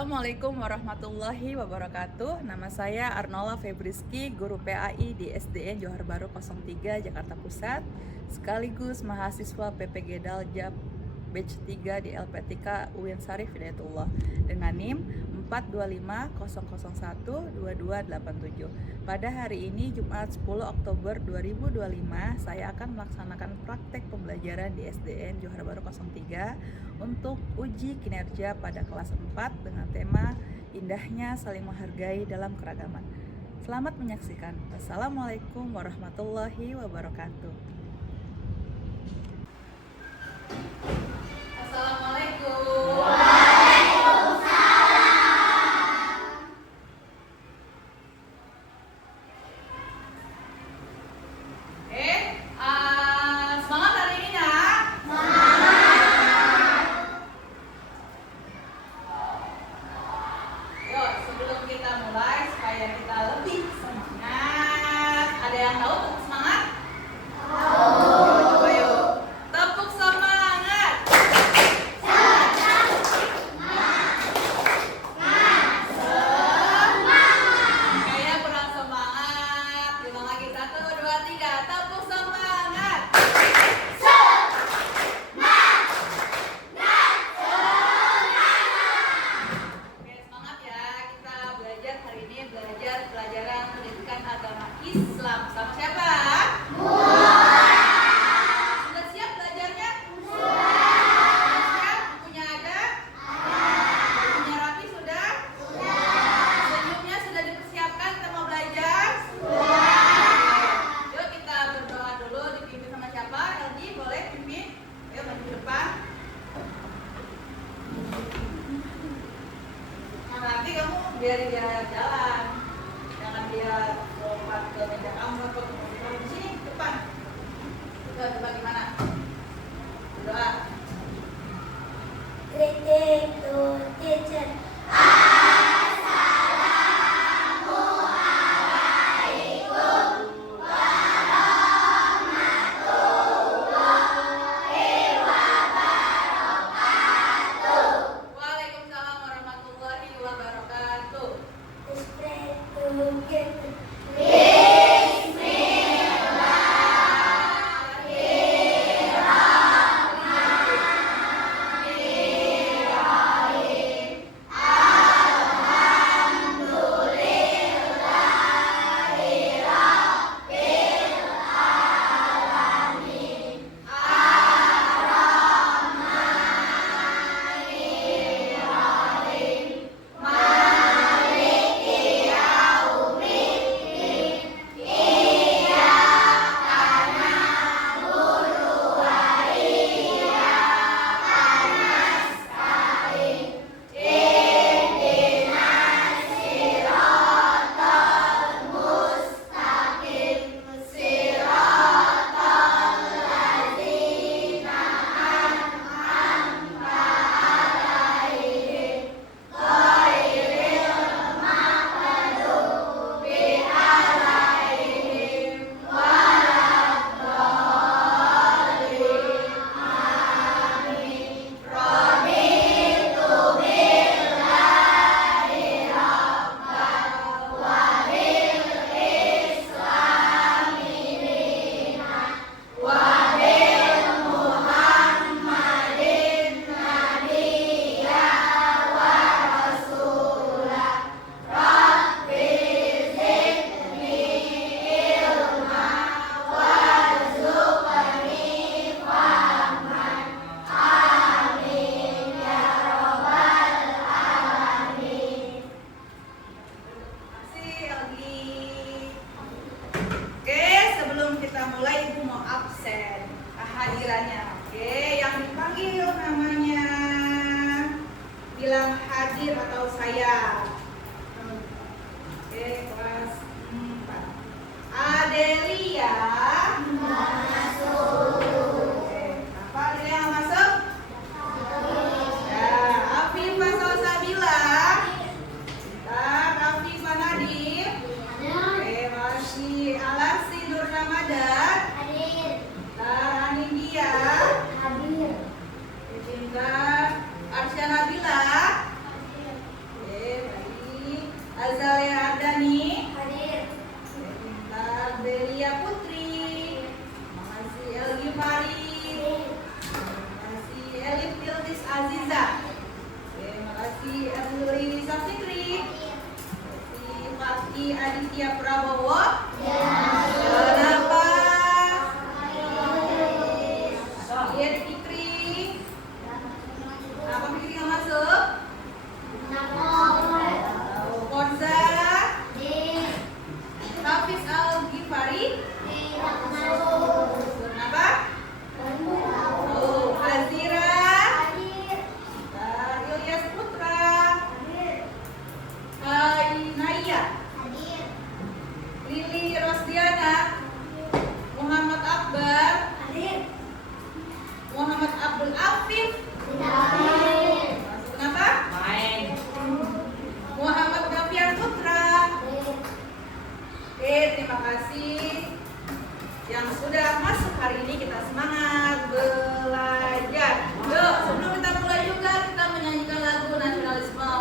Assalamualaikum warahmatullahi wabarakatuh. Nama saya Arnola Febriski, guru PAI di SDN Johar Baru 03 Jakarta Pusat, sekaligus mahasiswa PPG Daljab Batch 3 di LPTK UIN Syarif Hidayatullah dengan NIM 42500012287. Pada hari ini Jumat 10 Oktober 2025, saya akan melaksanakan praktek pembelajaran di SDN Johar Baru 03 untuk uji kinerja pada kelas 4 dengan tema Indahnya Saling Menghargai dalam Keragaman. Selamat menyaksikan. Wassalamualaikum warahmatullahi wabarakatuh. Assalamualaikum. Semangat hari ini ya. Yuk, sebelum kita mulai supaya kita lebih semangat. Ada yang tahu tepuk semangat? Tahu. Ayo, tepuk semangat. Kayaknya kurang semangat. Diulang lagi, 1, 2, 3. Tepuk semangat. Oke, semangat ya. Kita belajar hari ini, belajar pelajaran pendidikan agama Islam. Sama siapa? Sudah siap belajarnya? Sudah siap? Bukunya ada? Bukunya rapi sudah? Senyumnya sudah dipersiapkan, kita mau belajar? Yuk kita berdoa dulu, dipimpin sama siapa? Eldi, boleh pimpin? Yuk maju ke depan. Nah, nanti kamu biar dia jalan, jangan dia lompat ke meja kamu atau ke meja kamu. Di sini depan. Coba gimana? Berdoa. Greeting to teacher. Waalaikumsalam warahmatullahi wabarakatuh. Spread together. Makasih Elgi. Oke, sebelum kita mulai Ibu mau absen kehadirannya. Oke, yang dipanggil namanya bilang hadir atau saya. Oke, kelas 4. Adelia. Oke, apa Adelia yang masuk? Ya, Afifah Salsabila. Afifah Nadir. Oke, masih Alasi Nur Ramadan. Anidia. Cinta Arsya Nabila. Rizky Aditya Prabowo? Kenapa? Dian Fikri? Apa Fikri nggak masuk? Konza? Hafiz Al-Ghifari? Kenapa? Oh, Azira? Ilyas Putra? Naya? Lili Rosdiana? Muhammad Akbar? Muhammad Abdul Afif? Kenapa? Muhammad Gafian Putra? Oke, terima kasih yang sudah masuk hari ini. Kita semangat belajar. Yuk, sebelum kita mulai juga kita menyanyikan lagu nasionalisme.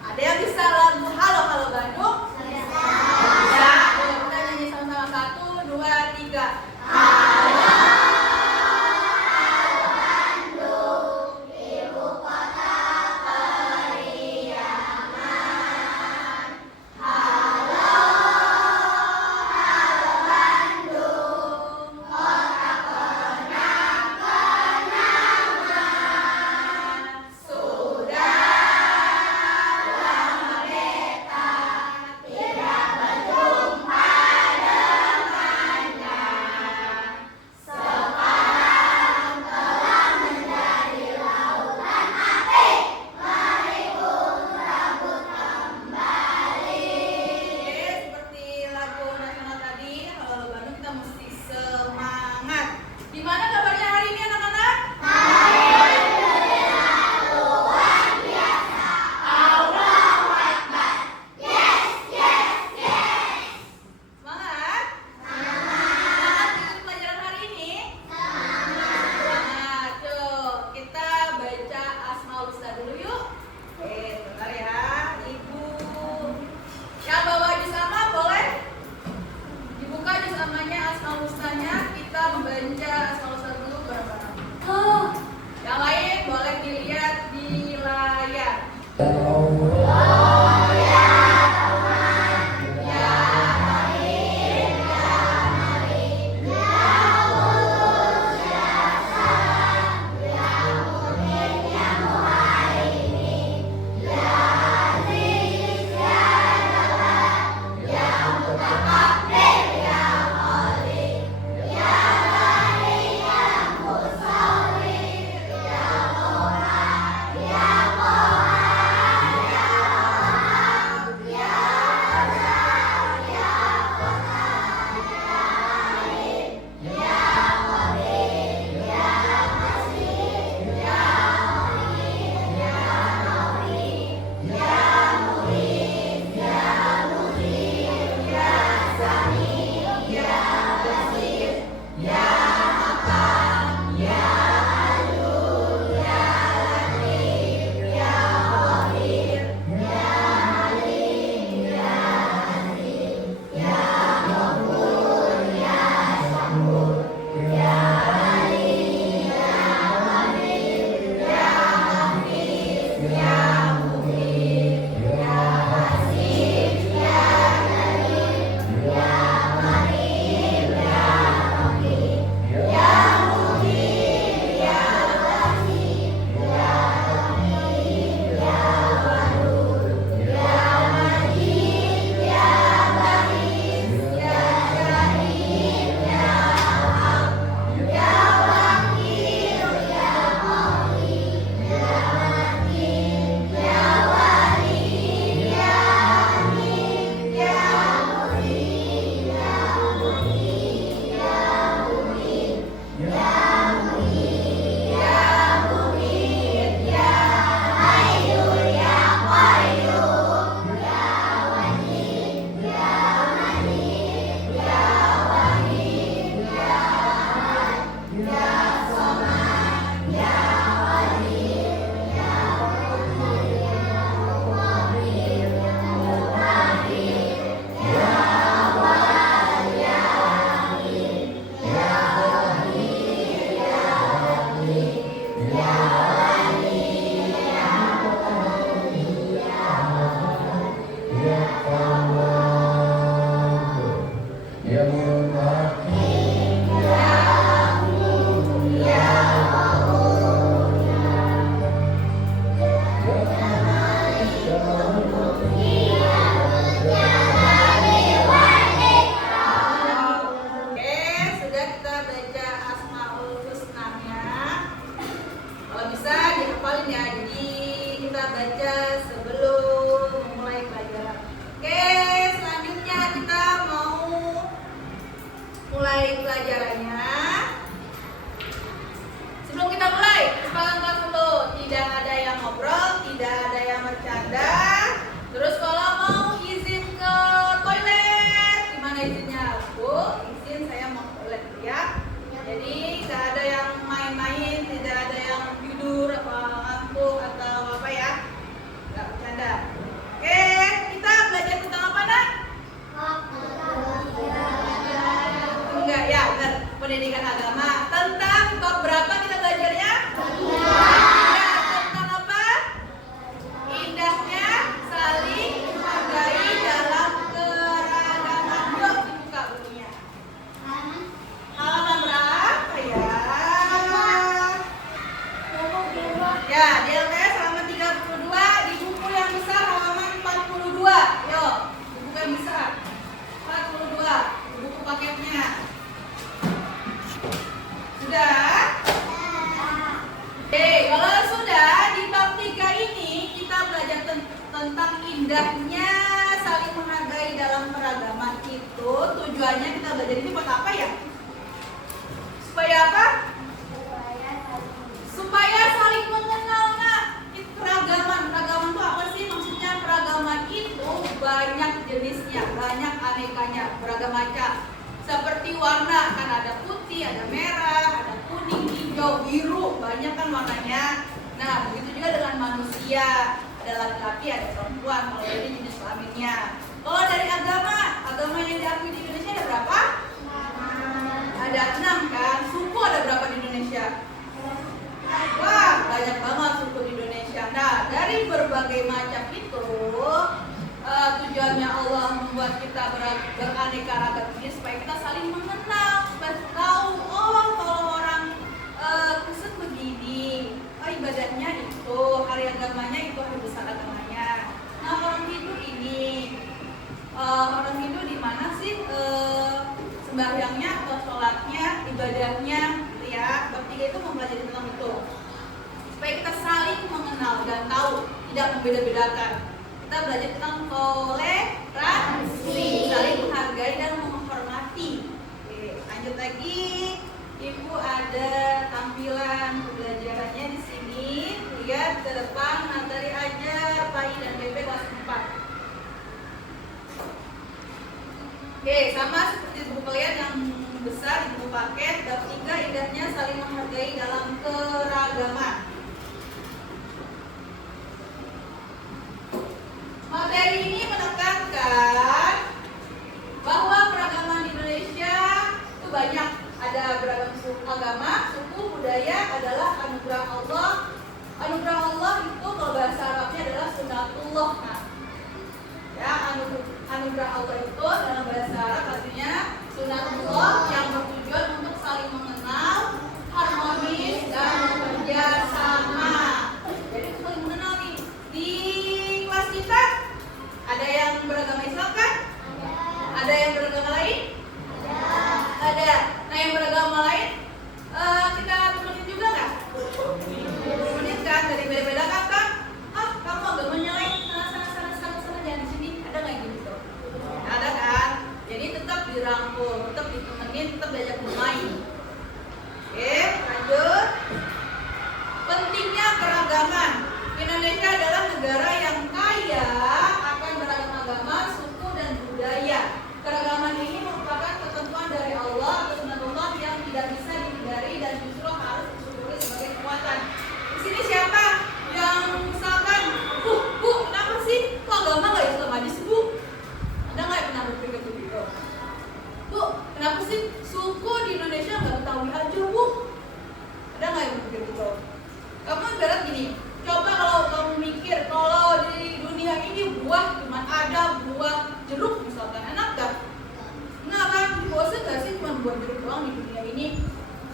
Ada yang bisa lagu Halo Halo Bandung? Bisa. Yuk, kita nyanyi sama-sama. 1, 2, 3. pendidikan agama. Tentang bab berapa kita belajarnya? Ya, tentang apa? Indahnya saling menghargai dalam keragaman. Yuk dibuka bukunya. Halaman berapa ya? Ya, di LTS halaman 32, di buku yang besar halaman 42. Yuk, di buku yang besar 42, di buku paketnya. Sudah? Oke, kalau sudah, di bab 3 ini kita belajar tentang indahnya saling menghargai dalam keragaman itu. Tujuannya kita belajar ini buat apa ya? Supaya apa? Supaya saling mengenal. Nah, keragaman. Keragaman itu apa sih? Maksudnya keragaman itu banyak jenisnya, banyak anekanya, beragam macam. Seperti warna, kan ada putih, ada merah, ada kuning, hijau, biru, banyak kan warnanya. Nah, begitu juga dengan manusia, ada laki-laki, ada perempuan, kalau ini jenis kelaminnya. Kalau dari agama yang diakui di Indonesia ada berapa? Ada 6 kan? Suku ada berapa di Indonesia? Wah, banyak banget suku di Indonesia. Nah, dari berbagai macam itu, tujuannya Allah membuat kita beraneka ragam ini supaya kita saling mengenal, supaya tahu, oh kalau orang Kristen begini, oh ibadahnya itu, hari agamanya itu, hari besar agamanya. Nah, orang Hindu ini, orang Hindu di mana sih sembahyangnya atau sholatnya, ibadahnya, gitu ya. Bab 3 itu mempelajari tentang itu, supaya kita saling mengenal dan tahu, tidak membeda-bedakan. Kita belajar tentang toleransi, saling menghargai dan menghormati. Oke, lanjut lagi. Ibu ada tampilan pembelajarannya di sini. Lihat ke depan, Natali ajar, Pai dan Bebe kelas 4. Oke, sama seperti buku kalian yang besar di buku paket. Bab 3 indahnya saling menghargai dalam keragaman. Materi ini menekankan bahwa keragaman di Indonesia itu banyak. Ada beragam suku agama, suku, budaya adalah anugerah Allah. Anugerah Allah itu kalau bahasa Arabnya adalah sunatullah. Nah, ya, anugerah Allah itu dalam bahasa Arab artinya sunatullah yang bertujuan untuk saling mengenal, harmonis dan bekerja sama. Jadi saling mengenal nih. Di kelas kita ada yang beragama Islam kan? Ada yang beragama lain? Ada. Nah, yang beragama lain kita temenin juga nggak? Temenin kan? Dari beda-beda kan? Ah, kamu agamanya lain, sana, jangan di sini. Ada nggak gitu? Ada kan? Jadi tetap dirangkul, tetap ditemenin, tetap diajak bermain. Oke, lanjut. Pentingnya keragaman. Indonesia adalah negara yang kaya akan beragam agama, suku, dan budaya. Keragaman ini merupakan ketentuan dari Allah atau sunatullah yang tidak bisa dihindari dan justru harus disyukuri sebagai kekuatan. Di sini siapa yang misalkan, Bu, kenapa sih kok agama nggak Islam aja sih, Bu? Ada nggak yang pernah berpikir begitu? Bu, kenapa sih suku di Indonesia nggak Betawi aja, Bu? Ada nggak yang berpikir gitu? Kamu ibarat gini, coba kalau kamu mikir kalau di dunia ini buah cuma ada buah jeruk misalkan, enak gak? Enggak kan? Bosan gak sih cuma buah jeruk doang di dunia ini?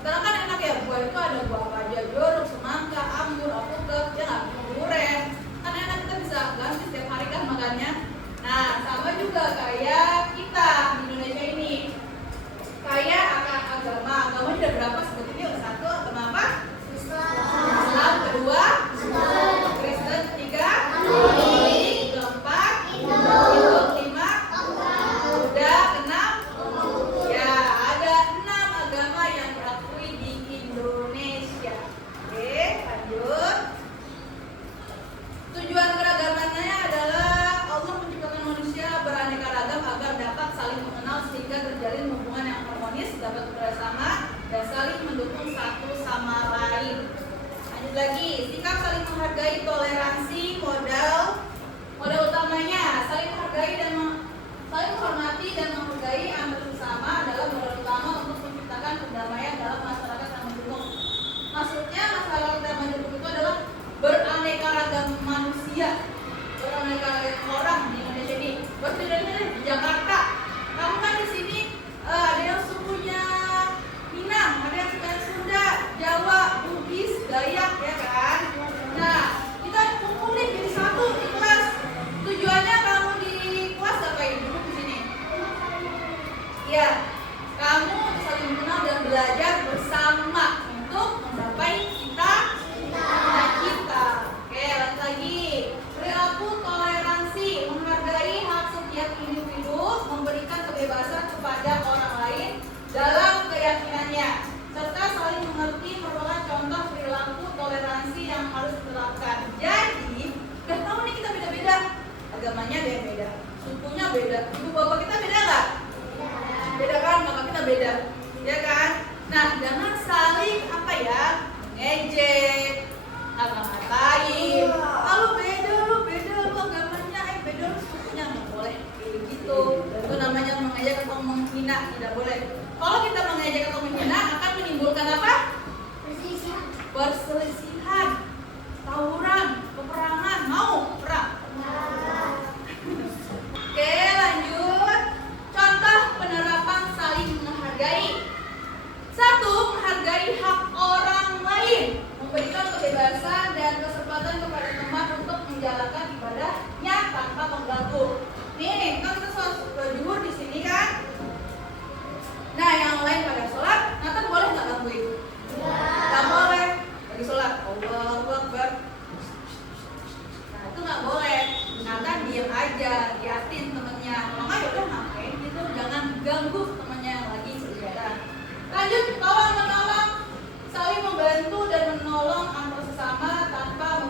Sekarang kan enak ya, buah itu ada buah apa aja, jeruk, semangka, anggur, alpukat, ya nggak? Durian. Kan enak, kita bisa ganti setiap hari kan makannya. Nah, sama juga kayak kita di Indonesia ini. Kayak akan agama ada berapa sebetulnya? Satu, agama apa? Islam, kedua Kristen, ketiga Katolik, keempat Hindu, kelima Buddha, keenam ya ada 6 agama yang diakui di Indonesia. Oke, lanjut. Tujuan keragamannya adalah Allah menciptakan manusia beraneka ragam agar dapat saling mengenal sehingga terjalin hubungan yang harmonis, dapat bersama dan saling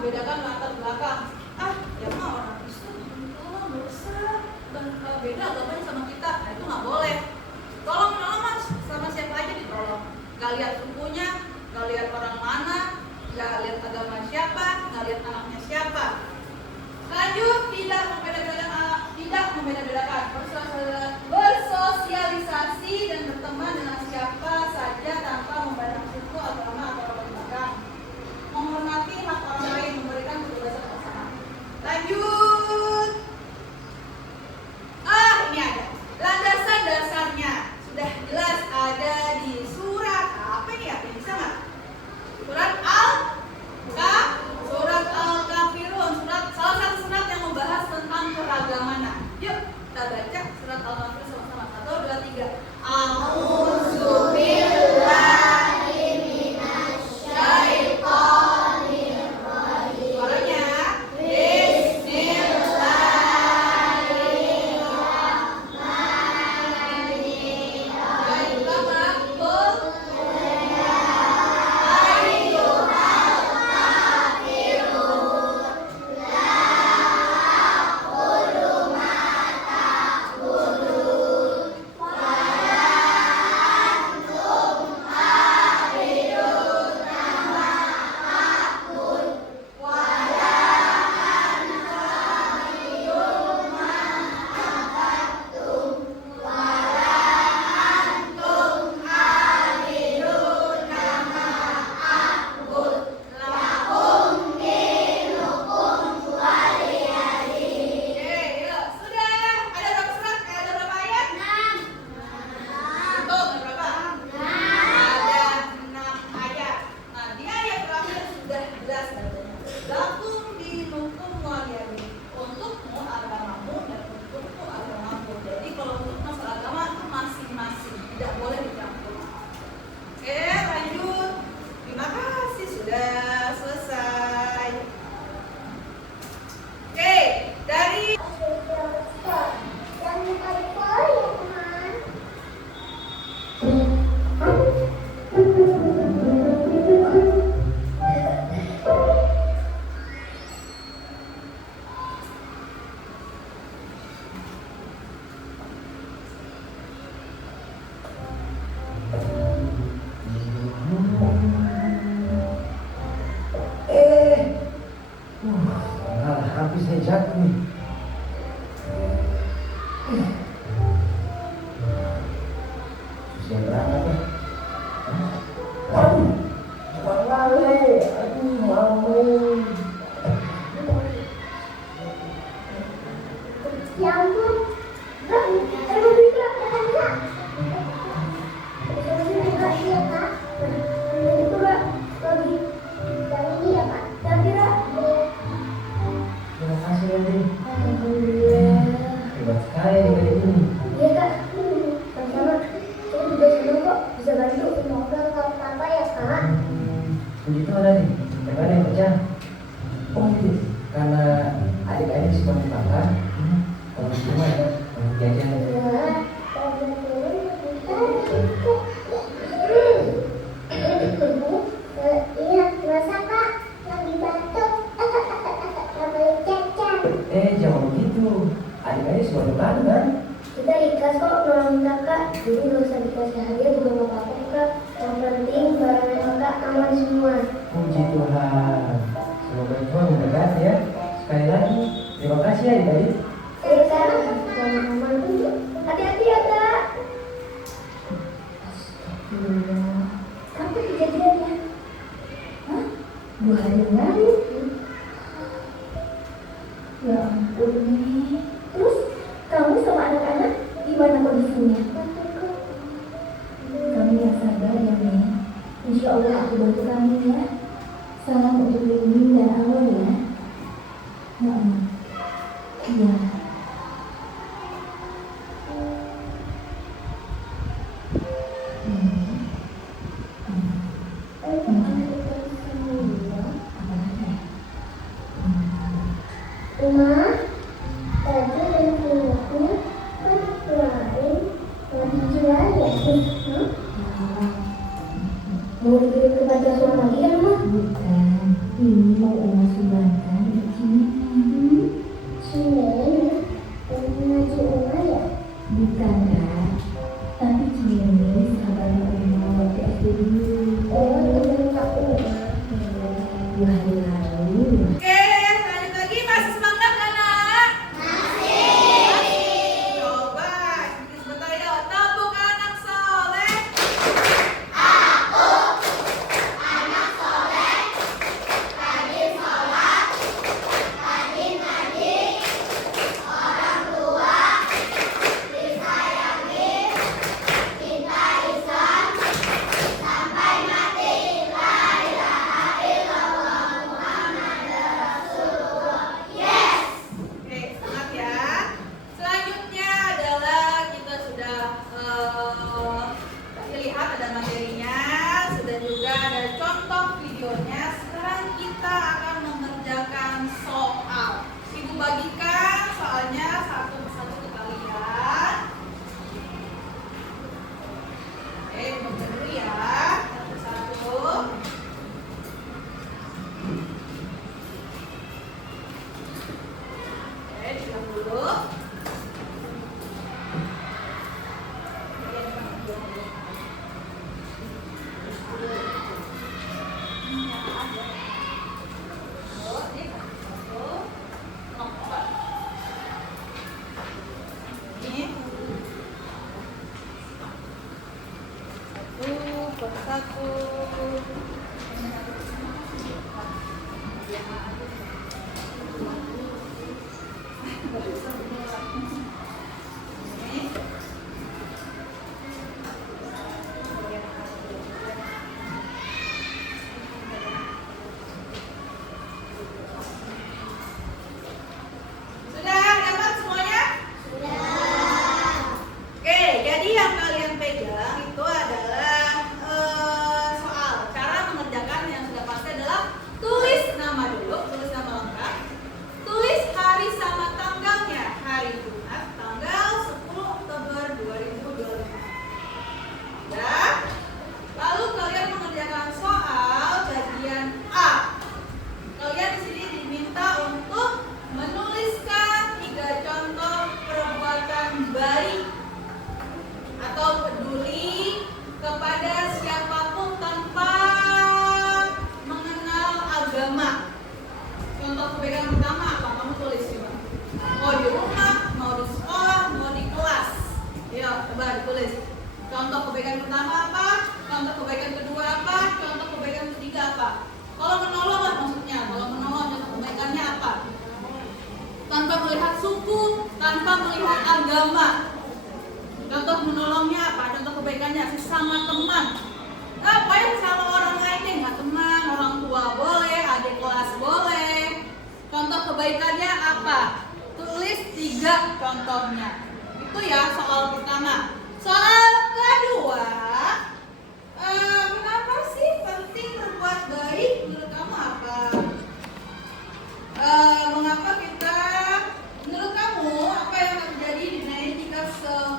membedakan latar belakang. Ah, ya mah orang Islam, oh nggak usah beda agamanya sama kita. Nah, itu nggak boleh. Tolong mas, sama siapa aja ditolong. Gak lihat sukunya, gak lihat orang mana, gak lihat agama siapa, gak lihat anaknya siapa. Lanjut, tidak membeda-bedakan, bersosialisasi dan berteman dengan siapa saja tanpa memandang suku, agama atau latar belakang. Menghormati hak orang lain, memberikan kebebasan bersama. Lanjut. Ini ada landasan dasarnya, sudah jelas ada di surat apa nih ya? Bisa nggak? Surat Al-Kafirun, salah satu surat yang membahas tentang keragaman. Yuk kita baca surat Al-Kafirun sama-sama. 1, 2, 3. A'udzubillahi minasyaitonir rajim. Suaranya habis saya jatuh nih. Saya berangkat ya. Aduh, Bang Lale, aduh malu. Ya ampun, saya mau beli Kak, ya Kak. Saya mau beli Kak, iya Kak. Itu Kak, lagi yang ini ya Kak. Saya kira Terima kasih Lale. alhamdulillah. Hebat sekali adik-adik ini. Iya Kak, sama-sama. Saya juga senang kok bisa bantu. Semoga kalau apa ya Kak. Puji Tuhan Lale. Bagaimana yang pecah? Oh iya, karena adik-adik suka makan. Kalau cuma ya, jajan. Iya, iya, masa Kak lagi batuk. Namanya cacat. Jangan begitu. Adik-adik suka makan kan? Kita ikhlas kok nolongin kakak. Jadi nggak usah dikasih hadiah juga nggak apa-apa kak. Yang penting barangnya kakak aman semua. Puji Tuhan. Semoga Tuhan memberkati ya. Sekali lagi, terima kasih ya adik-adik. Ayo kak, jangan aman dulu. Hati-hati ya kak. Astagfirullah. Kapan kejadiannya? Hah? 2 hari yang lalu? Ya ampun nih. Terus kamu sama anak-anak gimana kondisinya? Kamu yang sabar ya Nih. Insya Allah aku bantu kamu ya. Salam untuk Mimin dan Awal ya. Iya. Rumah tadi yang punya kan lain lagi jual ya. Mau dikirim ke panti asuhan lagi kan, Ma? Bukan. Ini mau Oma sumbangkan izinnya. Cimen, ngaji Oma ya? Bukan kak, tapi Cimen sahabatnya Oma waktu SD dulu. Oh, temen kak Oma. 2 hari lalu. Oke, lanjut lagi. Masih semangat kan, Nak? Masih. Coba sebentar ya. Tabuk anak soleh. Oke, semangat ya. Selanjutnya adalah kita sudah tadi lihat ada materinya, sudah juga ada contoh videonya. Sekarang kita akan mengerjakan soal. Ibu bagikan soalnya satu persatu ke kalian. Oke, baca dulu ya, satu persatu. Oke, diulang dulu. Satu. Sudah dapat semuanya? Oke, jadi yang kalian pegang itu adalah soal. Cara mengerjakan yang sudah pasti adalah tulis nama dulu, tulis nama lengkap. Tulis hari sama tanggalnya. Hari Jumat, tanggal 10 Oktober 2025. Ya. Lalu kalian mengerjakan soal bagian A. Kalian di sini diminta untuk menuliskan 3 contoh perbuatan baik atau peduli kepada siapapun tanpa mengenal agama. Contoh kebaikan pertama apa? Kamu tulis coba. Mau di rumah, mau di sekolah, mau di kelas. Ayo, coba ditulis. Contoh kebaikan pertama apa? Contoh kebaikan kedua apa? Contoh kebaikan ketiga apa? Kalau menolong lah maksudnya. Kalau menolong contoh kebaikannya apa? Tanpa melihat suku, tanpa melihat agama. Contoh menolongnya apa? Contoh kebaikannya sesama teman. Apa yang sama orang lain deh, nggak teman, orang tua boleh, adik kelas boleh. Contoh kebaikannya apa? Tulis 3 contohnya. Itu ya soal pertama. Soal kedua, kenapa sih penting berbuat baik? Menurut kamu apa? Mengapa kita? Menurut kamu apa yang terjadi di dunia ini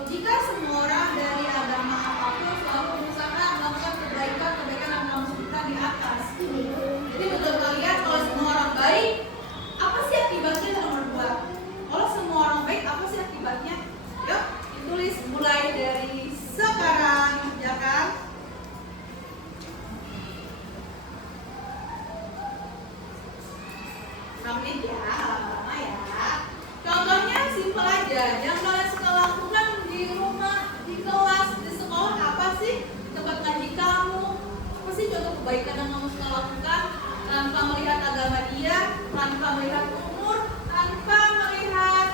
jika semua orang dari agama apapun selalu berusaha melakukan kebaikan yang kamu sebutkan di atas? Jadi menurut kalian kalau semua orang baik, apa sih akibatnya nomor 2? Kalau semua orang baik, apa sih akibatnya? Yuk, ditulis mulai dari sekarang, kerjakan. Menit ya, lama ya. Contohnya simpel aja, yang kalian suka lakukan di rumah, di kelas, di sekolah apa sih? Di tempat ngaji kamu, apa sih contoh kebaikan yang kamu suka lakukan tanpa melihat agama dia, tanpa melihat umur, tanpa melihat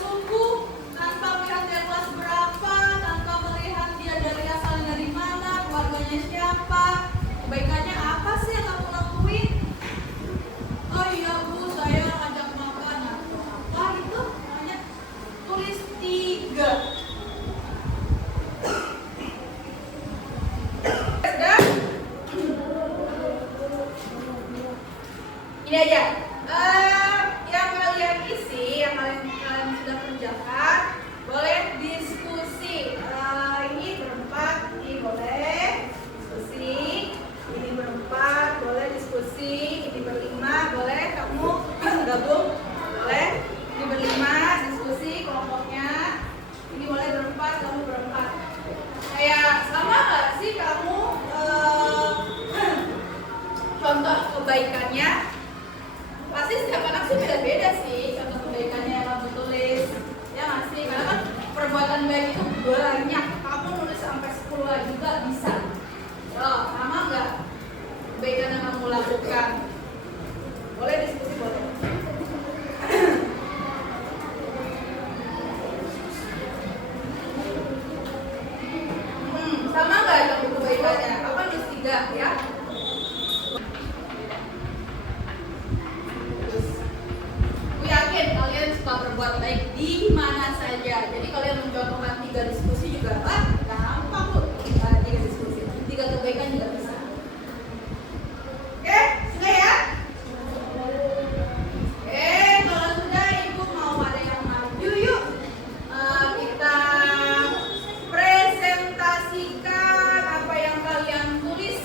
suku, tanpa melihat dia kelas berapa, tanpa melihat dia dari asalnya dari mana, keluarganya siapa, kebaikannya apa sih yang kamu lakuin? Oh iya Bu, saya ngajak makan atau apa itu namanya, tulis 3. Sudah? Ini aja. Yang kalian isi, yang kalian sudah kerjakan, boleh diskusi. Ini berempat, ini boleh diskusi. Ini berempat, boleh diskusi. Ini masukan. Boleh diskusi, boleh. Sama nggak yang kebaikannya? Apa nulis 3 ya? Aku yakin kalian suka berbuat baik di mana saja. Jadi kalian mencoba 3 diskusi juga, gampang kok. 3 diskusi, 3 kebaikan juga bisa. Oke, sudah ya? Kalau sudah, ibu mau ada yang maju yuk. Kita presentasikan apa yang kalian tulis.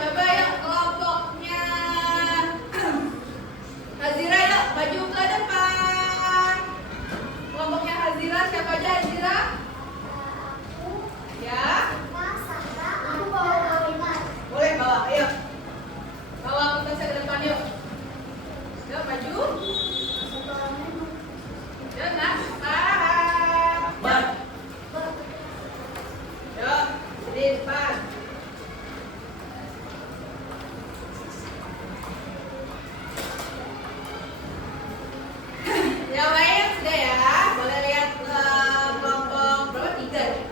Coba yang kelompoknya Hazira, yuk maju ke depan. Kelompoknya Hazira, siapa aja Hazira? Ya, Aku bawa kalimat. boleh bawa, ayo. Bawa kita ke depan yuk. Yuk maju. Yuk nak, yuk. Yuk, di depan. Yang lain sudah ya, boleh lihat kelompok berapa? 3 ya?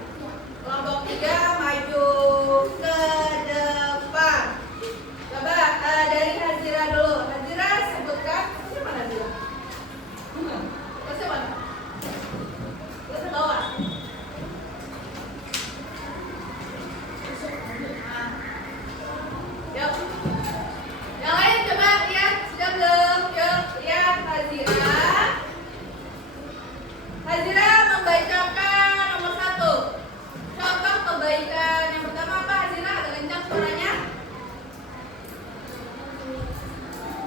Kelompok 3 maju ke depan. Coba dari Hazira dulu. Hazira sebutkan, ini mana Hazira? Kelasnya mana? Kelasnya bawah. Nah. Yuk. Yang lain coba lihat, sudah belum? Yuk, lihat Hazira. Hazira membacakan nomor 1. Contoh kebaikan yang pertama apa Hazira? Agak kencang suaranya.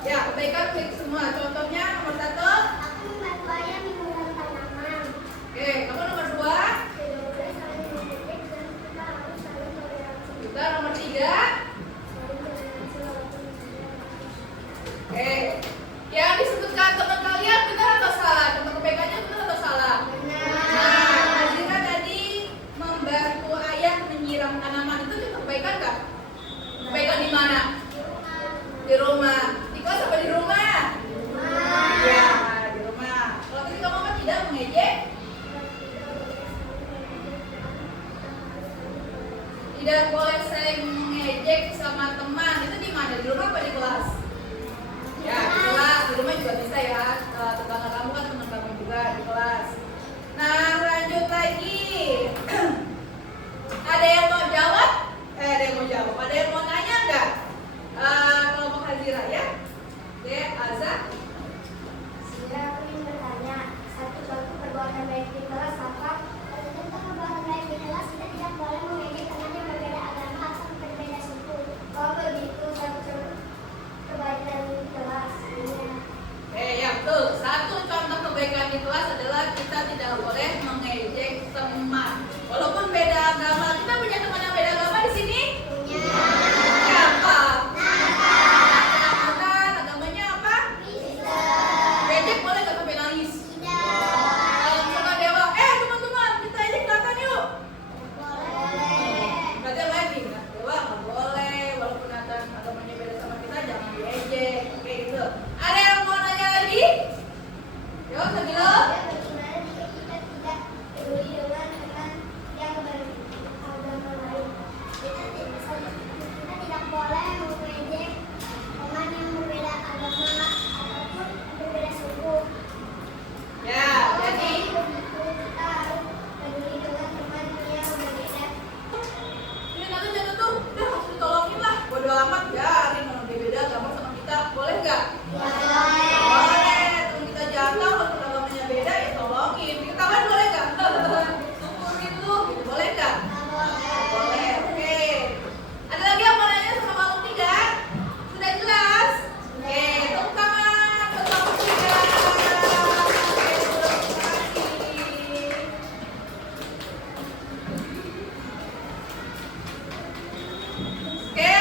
Ya, kebaikan klik semua. Contohnya nomor 1. Aku membantu ayah menyiram tanaman. Oke, kamu nomor 2. Kedua, saling mengejek dan kita harus saling toleransi. Kita nomor 3. Saling toleransi walaupun berbeda. Oke. Yang disebutkan teman kalian benar atau salah? Contoh kebaikannya benar atau salah? Nah, Hazira tadi membantu ayah menyiram tanaman. Itu contoh kebaikan nggak? Kebaikan di mana? Di rumah. Di kelas apa di rumah? Ya, di rumah. Kalau ketika mama tidak mengejek, tidak boleh saling mengejek sama teman. Itu di mana? Di rumah apa di kelas? Ya, di kelas. Di rumah juga bisa ya. Tetangga kamu kan teman kamu juga di kelas. Nah, lanjut lagi. Ada yang mau jawab? Ada yang mau jawab. Ada yang mau nanya nggak? Kelompok Hazira ya. Azza. Segera aku ingin bertanya, satu contoh perbuatan baik di kelas apa? Tentang perbuatan baik di kelas, kita tidak boleh mengejek teman yang berbeda agama atau berbeda suku. Kalau begitu, satu contoh kebaikan di kelas. Ya betul. Satu contoh kebaikan di kelas adalah kita tidak boleh mengejek teman. Walaupun beda agama, kita punya teman yang beda agama di sini? Siapa? Nathan, agamanya apa? Ejek boleh nggak sampai nangis? Kalau misalkan Dewa, teman-teman kita ejek Nathan yuk. Berarti yang lain nih, Dewa nggak boleh. Walaupun Nathan agamanya beda sama kita, jangan diejek. Oke gitu. Ada yang mau nanya lagi? Yuk, Sabilo. Bagaimana jika kita tidak peduli dengan teman yang beragama lain? Kita tidak boleh mengejek teman yang berbeda agama ataupun berbeda suku. Ya, jadi Kita harus peduli dengan teman yang berbeda. ini Nathan jatuh tuh, udah harus ditolongin lah. Bodo amat, biarin orang dia beda agama sama kita. Boleh nggak? Boleh. Teman kita jatuh, walaupun agamanya beda, ya tolongin. Diketawain boleh nggak? Syukurin lu, gitu. Boleh nggak? Boleh, oke. Ada lagi yang mau nanya sama kamu tidak? Sudah jelas? Oke, tepuk tangan buat kamu tiga. Oke, terima kasih. Oke,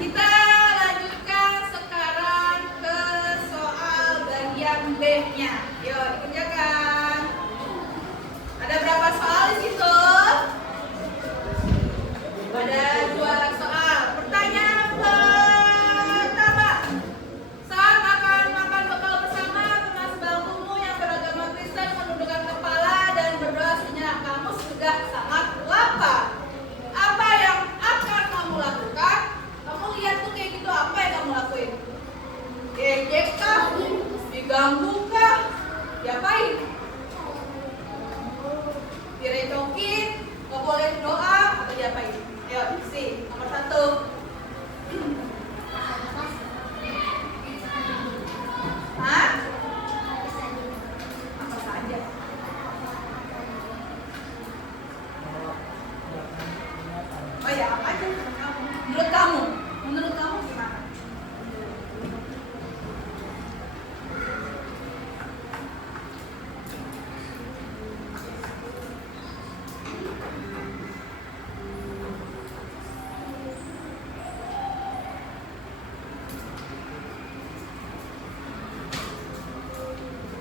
kita lanjutkan sekarang ke soal bagian B-nya. Yuk, dikerjakan. Ada berapa soal di situ? Ada 2 soal. Pertanyaan Oh ya, apa aja menurut kamu? Menurut kamu? Menurut kamu gimana?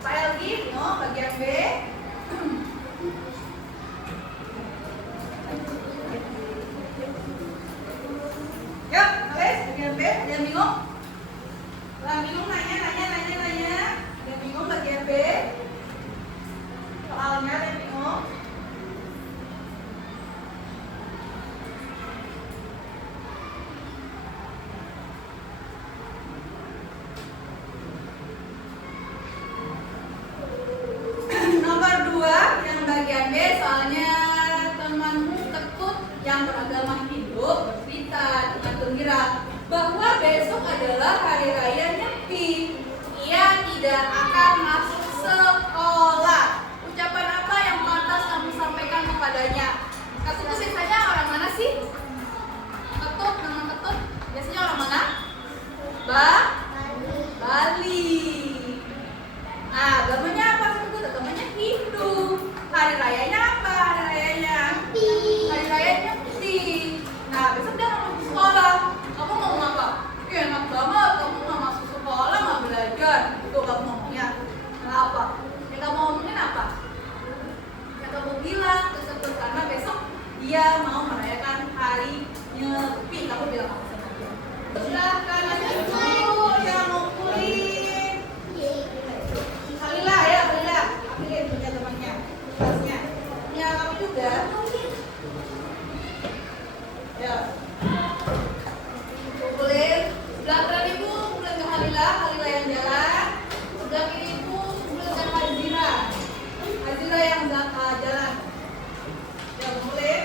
Pak Elgi, no, bagian B. Yuk, Ales, bagian B, yang bingung? Yang bingung nanya. Yang bingung bagian B. Soalnya yang bingung. Nomor 2 yang bagian B, soalnya temanmu Ketut yang beragama Hindu bercerita dengan gembira bahwa besok adalah hari raya Nyepi. Ia tidak akan masuk sekolah. Ucapan apa yang pantas kamu sampaikan kepadanya? Ketut itu biasanya orang mana sih? Ketut, nama Ketut biasanya orang mana? Bali. Nah, agamanya apa Ketut? Agamanya Hindu. Hari rayanya apa? Hari rayanya Nyepi. Nah, besok dia nggak masuk sekolah. Kamu ngomong apa? Ih, enak banget. Kamu nggak masuk sekolah, nggak belajar. Itu kamu ngomongnya. Kenapa? Yang kamu ngomongin apa? Yang kamu bilang tersebut karena besok dia mau merayakan hari Nyepi. Kamu bilang apa sama dia? Silahkan aja dulu yang ngumpulin. Kalilah ya, Kalilah. Ambilin punya temannya. Tugasnya. Ya, kamu juga. Ya. Kumpulin. Sebelah kanan ibu kumpulin ke Kalilah yang jalan. Sebelah kiri ibu kumpulin ke Hazira yang jalan. Ya, kumpulin.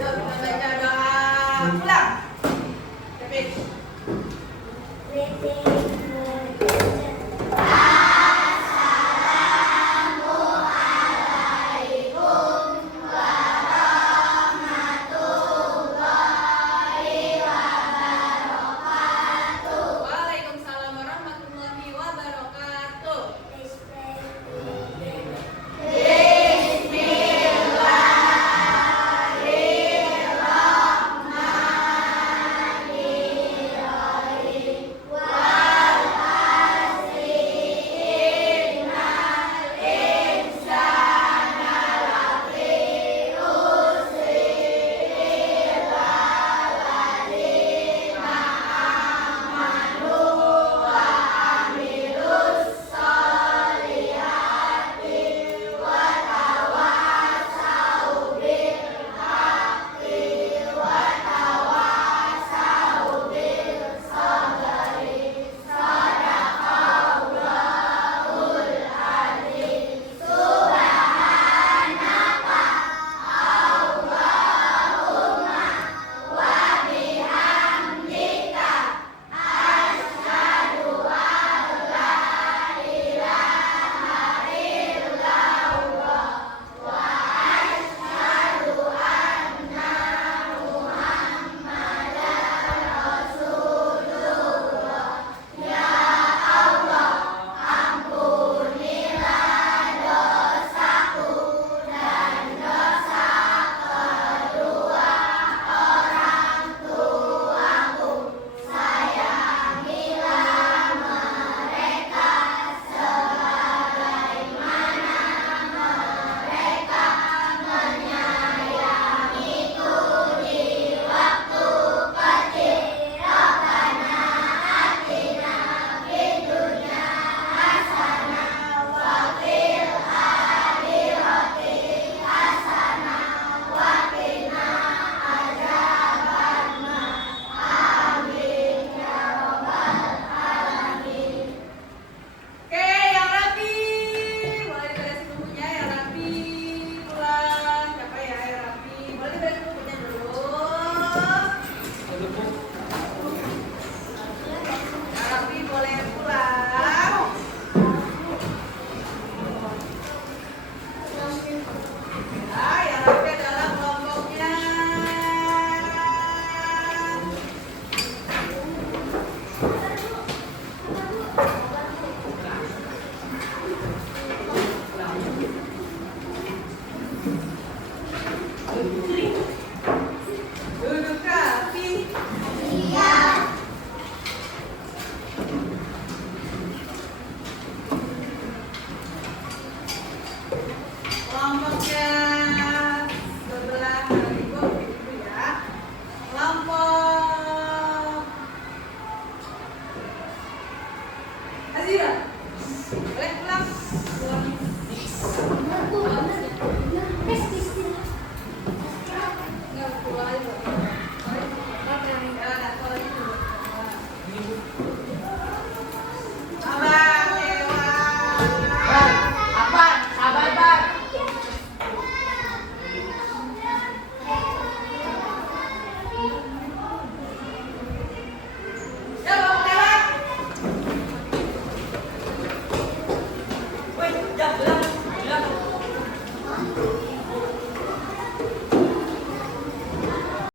Yuk kita baca doa pulang. Kevin. Waalaikumsalam warahmatullahi wabarakatuh. Kelompoknya